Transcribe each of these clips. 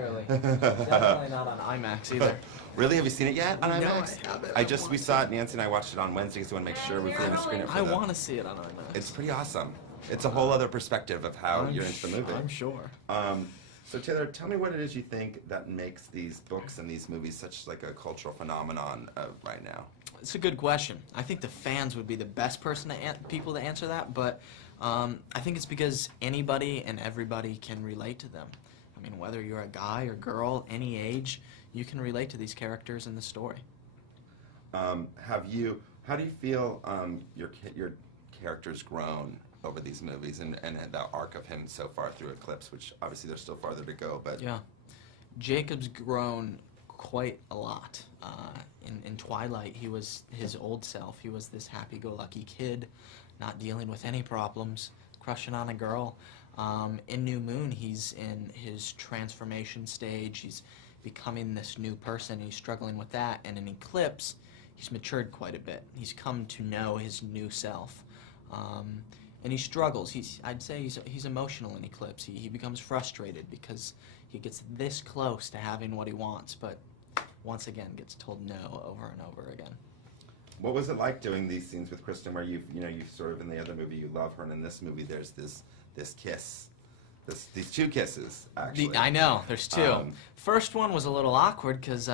Definitely not on IMAX either. Really? Have you seen it yet on No, IMAX? I haven't. We saw it, Nancy and I watched it on Wednesday because we want to make sure we can screen it for I them. want to see it on IMAX. It's pretty awesome. It's a whole other perspective of how you're into the movie. I'm sure. So Taylor, tell me what it is you think that makes these books and these movies such like a cultural phenomenon right now. It's a good question. I think the fans would be the best people to answer that, but I think it's because anybody and everybody can relate to them. I mean, whether you're a guy or girl, any age, you can relate to these characters in the story. How do you feel your character's grown over these movies and the arc of him so far through Eclipse, which obviously there's still farther to go, but... Yeah. Jacob's grown quite a lot. In Twilight, he was his old self. He was this happy-go-lucky kid, not dealing with any problems, crushing on a girl. In New Moon, he's in his transformation stage. He's becoming this new person. He's struggling with that. And in Eclipse, he's matured quite a bit. He's come to know his new self. And he struggles. I'd say he's emotional in Eclipse. He becomes frustrated because he gets this close to having what he wants, but once again gets told no over and over again. What was it like doing these scenes with Kristen where you sort of in the other movie you love her, and in this movie there's this kiss, these two kisses actually? I know, there's two. First one was a little awkward because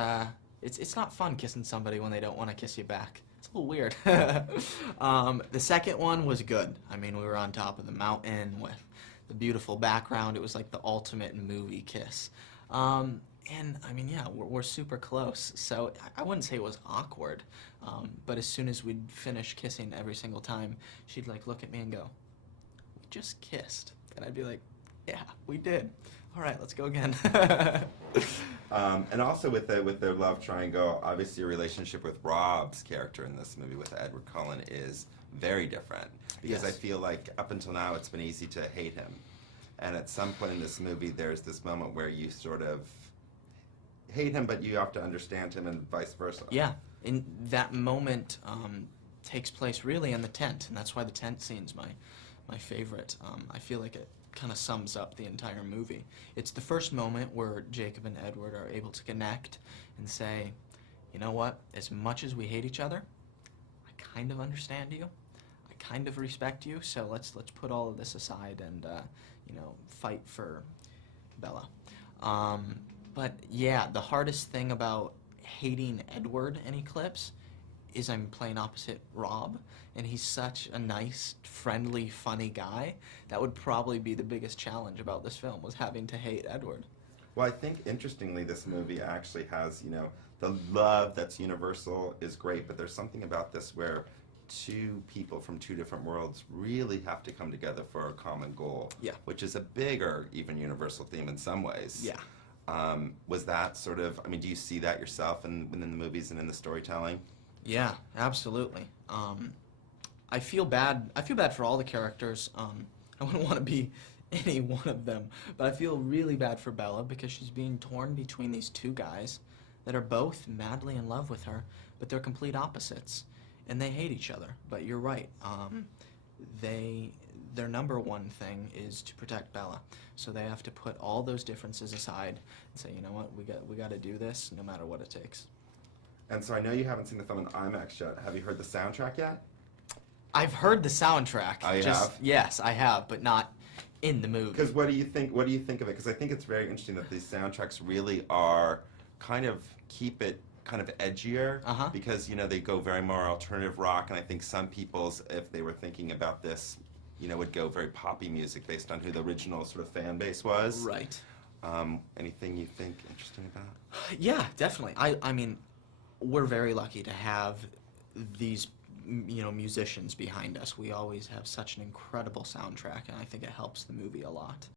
it's not fun kissing somebody when they don't want to kiss you back. It's a little weird. The second one was good. I mean, we were on top of the mountain with the beautiful background. It was like the ultimate movie kiss. And I mean, yeah, we're super close. So I wouldn't say it was awkward, but as soon as we'd finish kissing every single time, she'd like look at me and go, "We just kissed," and I'd be like, "Yeah, we did. All right, let's go again." And also with their love triangle, obviously your relationship with Rob's character in this movie with Edward Cullen is very different, because Yes. I feel like up until now it's been easy to hate him, and at some point in this movie there's this moment where you sort of hate him, but you have to understand him, and vice versa. Yeah, and that moment takes place really in the tent, and that's why the tent scene's my favorite. I feel like it kind of sums up the entire movie. It's the first moment where Jacob and Edward are able to connect and say, you know what, as much as we hate each other, I kind of understand you, I kind of respect you, so let's put all of this aside and fight for Bella. But yeah, the hardest thing about hating Edward in Eclipse is I'm playing opposite Rob, and he's such a nice, friendly, funny guy. That would probably be the biggest challenge about this film, was having to hate Edward. Well, I think interestingly this movie actually has, the love that's universal is great, but there's something about this where two people from two different worlds really have to come together for a common goal. Yeah. Which is a bigger, even universal theme in some ways. Yeah. Was that sort of, I mean, do you see that yourself within the movies and in the storytelling? Yeah, absolutely. I feel bad for all the characters. I wouldn't want to be any one of them, but I feel really bad for Bella because she's being torn between these two guys that are both madly in love with her, but they're complete opposites, and they hate each other. But you're right. Their number one thing is to protect Bella, so they have to put all those differences aside and say, you know what, we got to do this no matter what it takes. And so I know you haven't seen the film in IMAX yet. Have you heard the soundtrack yet? I've heard the soundtrack. Oh, you have? Yes, I have, but not in the movie. Because what do you think of it? Because I think it's very interesting that these soundtracks really are keep it kind of edgier, because they go very more alternative rock, and I think some people's, if they were thinking about this, would go very poppy music based on who the original sort of fan base was. Right. Anything you think interesting about? Yeah, definitely. I mean, we're very lucky to have these musicians behind us. We always have such an incredible soundtrack, and I think it helps the movie a lot.